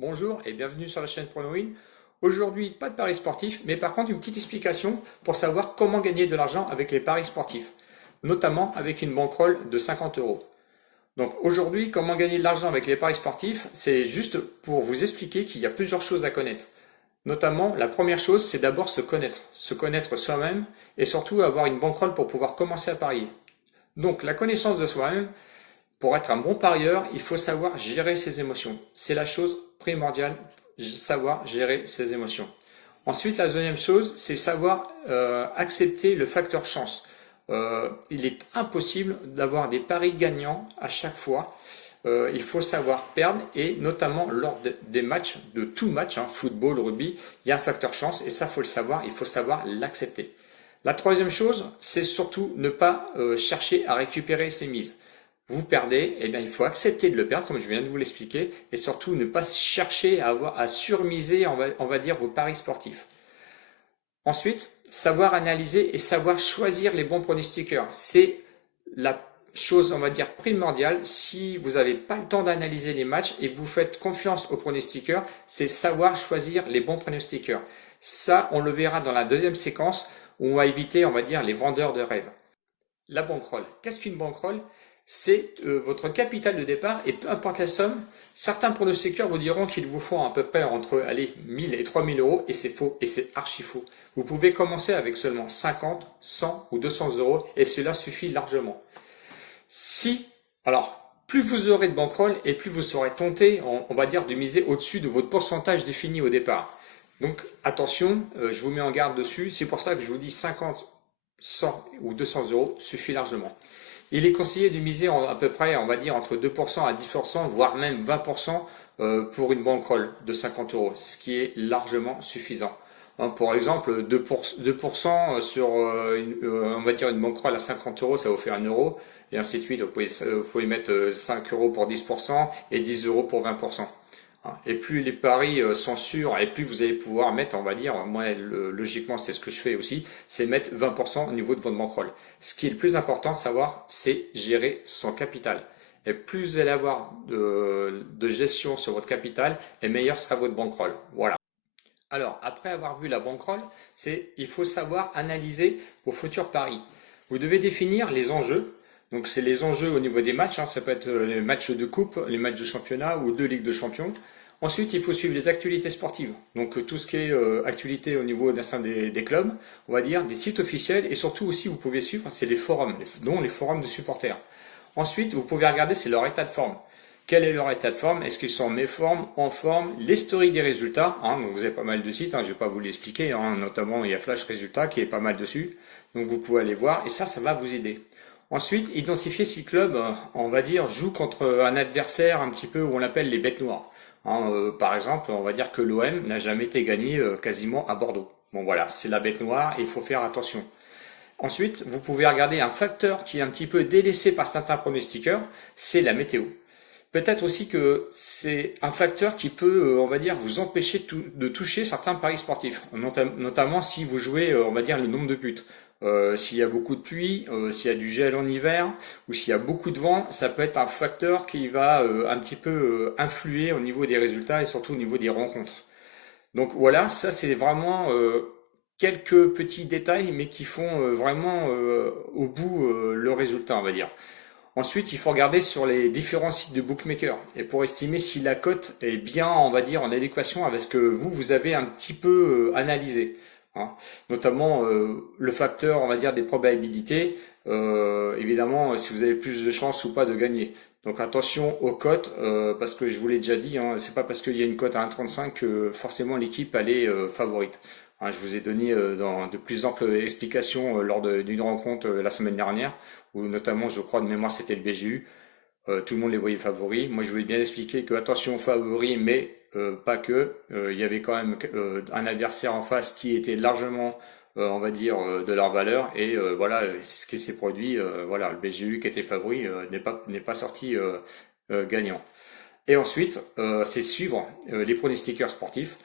Bonjour et bienvenue sur la chaîne PronoWin. Aujourd'hui, pas de paris sportifs, mais par contre une petite explication pour savoir comment gagner de l'argent avec les paris sportifs, notamment avec une bankroll de 50 euros. Donc aujourd'hui, comment gagner de l'argent avec les paris sportifs, c'est juste pour vous expliquer qu'il y a plusieurs choses à connaître. Notamment, la première chose, c'est d'abord se connaître soi-même et surtout avoir une bankroll pour pouvoir commencer à parier. Donc la connaissance de soi-même, pour être un bon parieur, il faut savoir gérer ses émotions. C'est la chose primordiale, savoir gérer ses émotions. Ensuite, la deuxième chose, c'est savoir accepter le facteur chance. Il est impossible d'avoir des paris gagnants à chaque fois. Il faut savoir perdre et notamment lors des matchs, de tout match, football, rugby, il y a un facteur chance et ça, faut le savoir, il faut savoir l'accepter. La troisième chose, c'est surtout ne pas chercher à récupérer ses mises. Vous perdez, eh bien, il faut accepter de le perdre, comme je viens de vous l'expliquer, et surtout ne pas chercher à surmiser, on va dire, vos paris sportifs. Ensuite, savoir analyser et savoir choisir les bons pronostiqueurs. C'est la chose, on va dire, primordiale. Si vous n'avez pas le temps d'analyser les matchs et vous faites confiance aux pronostiqueurs, c'est savoir choisir les bons pronostiqueurs. Ça, on le verra dans la deuxième séquence où on va éviter, on va dire, les vendeurs de rêves. La bankroll. Qu'est-ce qu'une bankroll? C'est votre capital de départ et peu importe la somme, certains pronostiqueurs vous diront qu'il vous faut à peu près entre 1000 et 3000 euros et c'est faux et c'est archi faux. Vous pouvez commencer avec seulement 50, 100 ou 200 euros et cela suffit largement. Alors, plus vous aurez de bankroll et plus vous serez tenté, on va dire, de miser au-dessus de votre pourcentage défini au départ. Donc attention, je vous mets en garde dessus, c'est pour ça que je vous dis 50, 100 ou 200 euros suffit largement. Il est conseillé de miser à peu près, on va dire, entre 2% à 10%, voire même 20% pour une bankroll de 50 euros, ce qui est largement suffisant. Par exemple, 2% sur, on va dire, une bankroll à 50 euros, ça vous fait 1 euro, et ainsi de suite. Vous pouvez mettre 5 euros pour 10% et 10 euros pour 20%. Et plus les paris sont sûrs et plus vous allez pouvoir mettre, on va dire, moi logiquement c'est ce que je fais aussi, c'est mettre 20% au niveau de votre bankroll. Ce qui est le plus important de savoir, c'est gérer son capital. Et plus vous allez avoir de gestion sur votre capital, et meilleur sera votre bankroll. Voilà. Alors, après avoir vu la bankroll, il faut savoir analyser vos futurs paris. Vous devez définir les enjeux. Donc, c'est les enjeux au niveau des matchs. Ça peut être les matchs de coupe, les matchs de championnat ou de Ligue de Champions. Ensuite, il faut suivre les actualités sportives. Donc, tout ce qui est actualité au niveau d'un sein des clubs, on va dire, des sites officiels. Et surtout aussi, vous pouvez suivre, c'est les forums, dont les forums de supporters. Ensuite, vous pouvez regarder, c'est leur état de forme. Quel est leur état de forme? Est-ce qu'ils sont en méforme, en forme? L'historique des résultats. Donc vous avez pas mal de sites, je ne vais pas vous l'expliquer. Notamment, il y a Flash Résultats qui est pas mal dessus. Donc vous pouvez aller voir et ça va vous aider. Ensuite, identifier si le club, on va dire, joue contre un adversaire un petit peu où on l'appelle les bêtes noires. Par exemple, on va dire que l'OM n'a jamais été gagné quasiment à Bordeaux. Bon voilà, c'est la bête noire et il faut faire attention. Ensuite, vous pouvez regarder un facteur qui est un petit peu délaissé par certains pronostiqueurs, c'est la météo. Peut-être aussi que c'est un facteur qui peut, on va dire, vous empêcher de toucher certains paris sportifs, notamment si vous jouez, on va dire, le nombre de buts. S'il y a beaucoup de pluie, s'il y a du gel en hiver ou s'il y a beaucoup de vent, ça peut être un facteur qui va un petit peu influer au niveau des résultats et surtout au niveau des rencontres. Donc voilà, ça c'est vraiment quelques petits détails mais qui font vraiment au bout le résultat, on va dire. Ensuite, il faut regarder sur les différents sites de bookmakers et pour estimer si la cote est bien, on va dire, en adéquation avec ce que vous avez un petit peu analysé. Notamment le facteur, on va dire, des probabilités. Évidemment, si vous avez plus de chances ou pas de gagner. Donc attention aux cotes, parce que je vous l'ai déjà dit, c'est pas parce qu'il y a une cote à 1,35 que forcément l'équipe elle est favorite. Je vous ai donné dans de plus amples explications lors d'une rencontre la semaine dernière, où notamment, je crois de mémoire, c'était le BGU. Tout le monde les voyait favoris. Moi, je voulais bien expliquer que attention aux favoris, mais pas que. Il y avait quand même un adversaire en face qui était largement, on va dire, de leur valeur. Et voilà, ce qui s'est produit. Voilà, le BGU qui était favori n'est pas sorti gagnant. Et ensuite, c'est suivre les pronostiqueurs sportifs.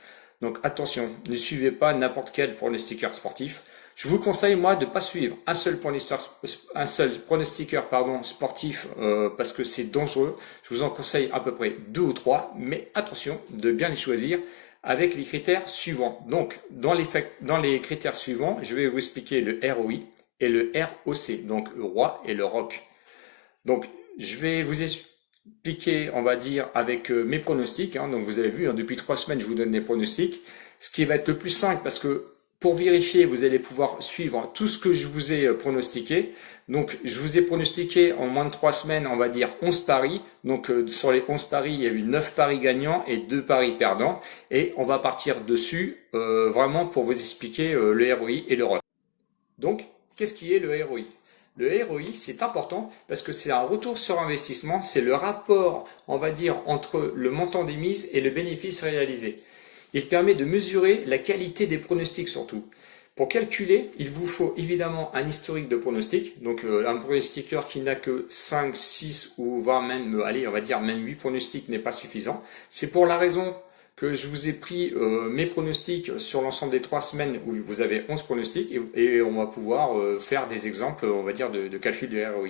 Donc attention, ne suivez pas n'importe quel pronostiqueur sportif. Je vous conseille, moi, de ne pas suivre un seul pronostiqueur sportif parce que c'est dangereux. Je vous en conseille à peu près deux ou trois, mais attention de bien les choisir avec les critères suivants. Donc, dans les critères suivants, je vais vous expliquer le ROI et le ROC, donc le roi et le roc. Donc, je vais vous expliquer, on va dire, avec mes pronostics. Hein. Donc, vous avez vu, hein, depuis 3 semaines, je vous donne des pronostics. Ce qui va être le plus simple parce que pour vérifier, vous allez pouvoir suivre tout ce que je vous ai pronostiqué. Donc, je vous ai pronostiqué en moins de 3 semaines, on va dire 11 paris. Donc, sur les 11 paris, il y a eu 9 paris gagnants et 2 paris perdants. Et on va partir dessus vraiment pour vous expliquer le ROI et le ROI. Donc, qu'est-ce qui est le ROI? Le ROI, c'est important parce que c'est un retour sur investissement, c'est le rapport, on va dire, entre le montant des mises et le bénéfice réalisé. Il permet de mesurer la qualité des pronostics surtout. Pour calculer, il vous faut évidemment un historique de pronostics. Donc un pronostiqueur qui n'a que 5, 6 ou voire même, allez, on va dire même 8 pronostics n'est pas suffisant. C'est pour la raison que je vous ai pris mes pronostics sur l'ensemble des 3 semaines où vous avez 11 pronostics et on va pouvoir faire des exemples, on va dire, de calcul de ROI.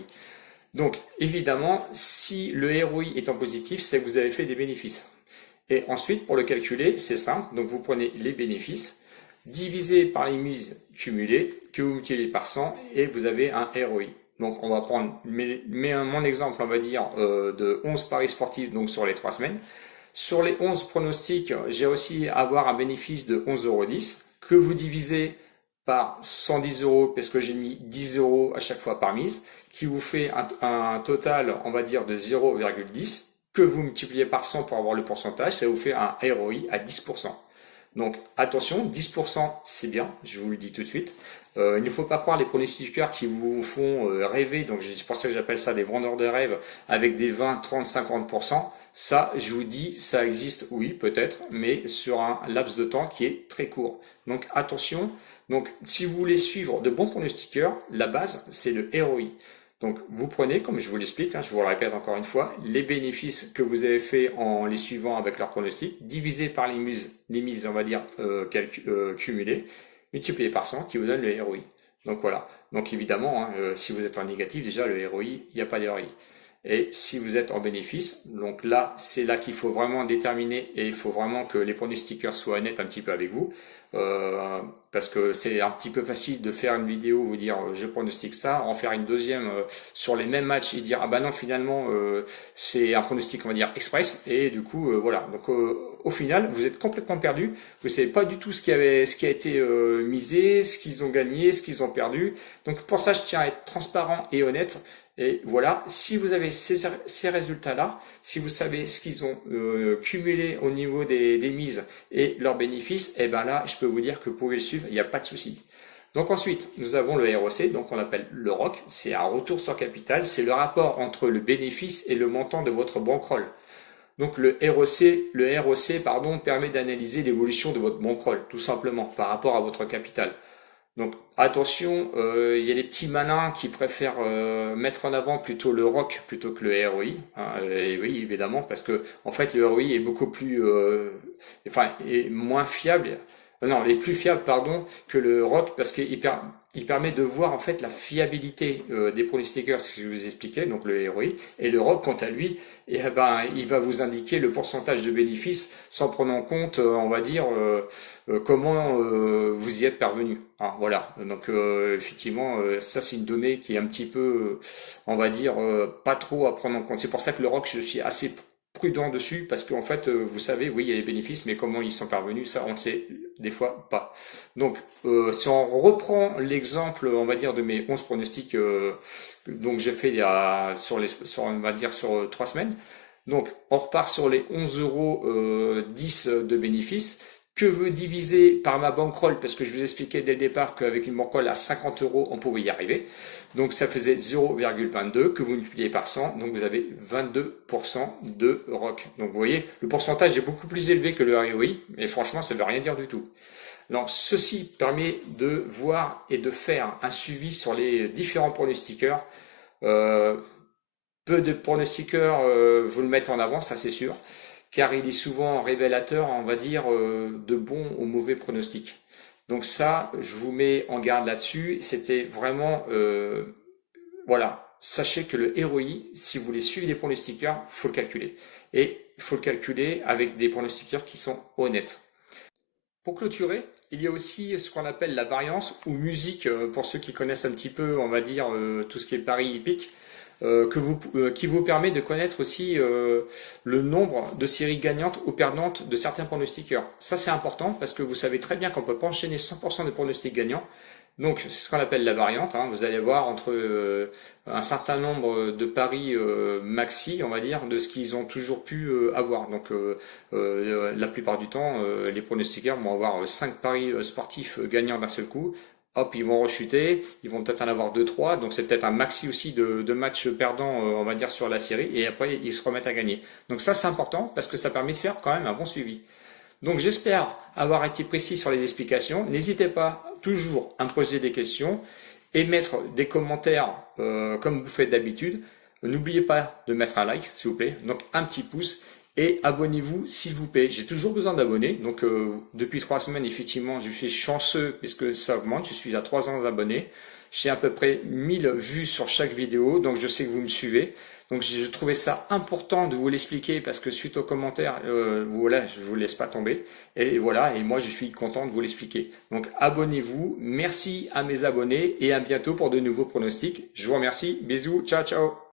Donc évidemment, si le ROI est en positif, c'est que vous avez fait des bénéfices. Et ensuite, pour le calculer, c'est simple. Donc vous prenez les bénéfices divisé par les mises cumulées que vous multipliez par 100 et vous avez un ROI. Donc on va prendre mon exemple, on va dire, de 11 paris sportifs donc sur les 3 semaines. Sur les 11 pronostics, j'ai aussi avoir un bénéfice de 11,10 € que vous divisez par 110 € parce que j'ai mis 10 € à chaque fois par mise, qui vous fait un total, on va dire, de 0,10 que vous multipliez par 100 pour avoir le pourcentage, ça vous fait un ROI à 10%. Donc attention, 10% c'est bien, je vous le dis tout de suite. Il ne faut pas croire les pronostiqueurs qui vous font rêver, donc c'est pour ça que j'appelle ça des vendeurs de rêves, avec des 20, 30, 50%. Ça, je vous dis, ça existe, oui, peut-être, mais sur un laps de temps qui est très court. Donc attention, donc si vous voulez suivre de bons pronostiqueurs, la base, c'est le ROI. Donc vous prenez, comme je vous l'explique, hein, je vous le répète encore une fois, les bénéfices que vous avez fait en les suivant avec leur pronostic, divisé par les mises on va dire, cumulées, multiplié par 100, qui vous donne le ROI. Donc voilà. Donc évidemment, hein, si vous êtes en négatif, déjà le ROI, il n'y a pas de ROI. Et si vous êtes en bénéfice, donc là, c'est là qu'il faut vraiment déterminer et il faut vraiment que les pronostiqueurs soient honnêtes un petit peu avec vous. Parce que c'est un petit peu facile de faire une vidéo, vous dire je pronostique ça, en faire une deuxième sur les mêmes matchs et dire ah bah non finalement c'est un pronostic on va dire express et du coup voilà. Donc au final vous êtes complètement perdu, vous savez pas du tout ce qui a été misé, ce qu'ils ont gagné, ce qu'ils ont perdu. Donc pour ça je tiens à être transparent et honnête. Et voilà, si vous avez ces résultats-là, si vous savez ce qu'ils ont cumulé au niveau des mises et leurs bénéfices, et ben là, je peux vous dire que vous pouvez le suivre, il n'y a pas de souci. Donc ensuite, nous avons le ROC, donc on appelle le ROC, c'est un retour sur capital, c'est le rapport entre le bénéfice et le montant de votre bankroll. Donc le ROC permet d'analyser l'évolution de votre bankroll, tout simplement, par rapport à votre capital. Donc attention, il y a des petits malins qui préfèrent mettre en avant plutôt le ROC plutôt que le ROI. Hein, et oui, évidemment, parce que en fait le ROI est beaucoup plus, est moins fiable. Non, il est plus fiable, pardon, que le ROC parce qu'il permet de voir en fait la fiabilité des pronostiqueurs, ce que je vous expliquais, donc le ROI, et le ROC, quant à lui, il va vous indiquer le pourcentage de bénéfices sans prendre en compte, on va dire, comment vous y êtes parvenu. Hein, voilà, donc effectivement, ça c'est une donnée qui est un petit peu, on va dire, pas trop à prendre en compte. C'est pour ça que le ROC, je suis assez prudent dessus parce qu'en fait, vous savez, oui, il y a les bénéfices, mais comment ils sont parvenus, ça, on ne sait des fois pas. Donc, si on reprend l'exemple, on va dire, de mes 11 pronostics, donc j'ai fait on va dire, sur 3 semaines. Donc, on repart sur les 11,10 € de bénéfices que vous divisez par ma bankroll, parce que je vous expliquais dès le départ qu'avec une bankroll à 50 €, on pouvait y arriver. Donc ça faisait 0,22 que vous multipliez par 100, donc vous avez 22% de ROC. Donc vous voyez, le pourcentage est beaucoup plus élevé que le ROI, mais franchement, ça ne veut rien dire du tout. Alors ceci permet de voir et de faire un suivi sur les différents pronostiqueurs. Peu de pronostiqueurs vous le mettent en avant, ça c'est sûr, car il est souvent révélateur, on va dire, de bons ou mauvais pronostics. Donc ça, je vous mets en garde là-dessus. C'était vraiment, voilà, sachez que le ROI, si vous voulez suivre des pronostiqueurs, faut le calculer. Et il faut le calculer avec des pronostiqueurs qui sont honnêtes. Pour clôturer, il y a aussi ce qu'on appelle la variance ou musique, pour ceux qui connaissent un petit peu, on va dire, tout ce qui est paris hippique, qui vous permet de connaître aussi le nombre de séries gagnantes ou perdantes de certains pronostiqueurs. Ça, c'est important parce que vous savez très bien qu'on ne peut pas enchaîner 100% de pronostics gagnants. Donc, c'est ce qu'on appelle la variante, hein. Vous allez voir entre un certain nombre de paris maxi, on va dire, de ce qu'ils ont toujours pu avoir. Donc, la plupart du temps, les pronostiqueurs vont avoir 5 paris sportifs gagnants d'un seul coup. Hop, ils vont rechuter, ils vont peut-être en avoir deux trois, donc c'est peut-être un maxi aussi de matchs perdants, on va dire, sur la série, et après ils se remettent à gagner. Donc ça c'est important parce que ça permet de faire quand même un bon suivi. Donc j'espère avoir été précis sur les explications. N'hésitez pas toujours à me poser des questions et mettre des commentaires comme vous faites d'habitude. N'oubliez pas de mettre un like, s'il vous plaît, donc un petit pouce. Et abonnez-vous s'il vous plaît. J'ai toujours besoin d'abonnés. Donc depuis 3 semaines, effectivement, je suis chanceux puisque ça augmente. Je suis à 300 abonnés. J'ai à peu près 1000 vues sur chaque vidéo. Donc je sais que vous me suivez. Donc je trouvais ça important de vous l'expliquer parce que suite aux commentaires, voilà, je ne vous laisse pas tomber. Et voilà, et moi je suis content de vous l'expliquer. Donc abonnez-vous. Merci à mes abonnés et à bientôt pour de nouveaux pronostics. Je vous remercie. Bisous. Ciao, ciao.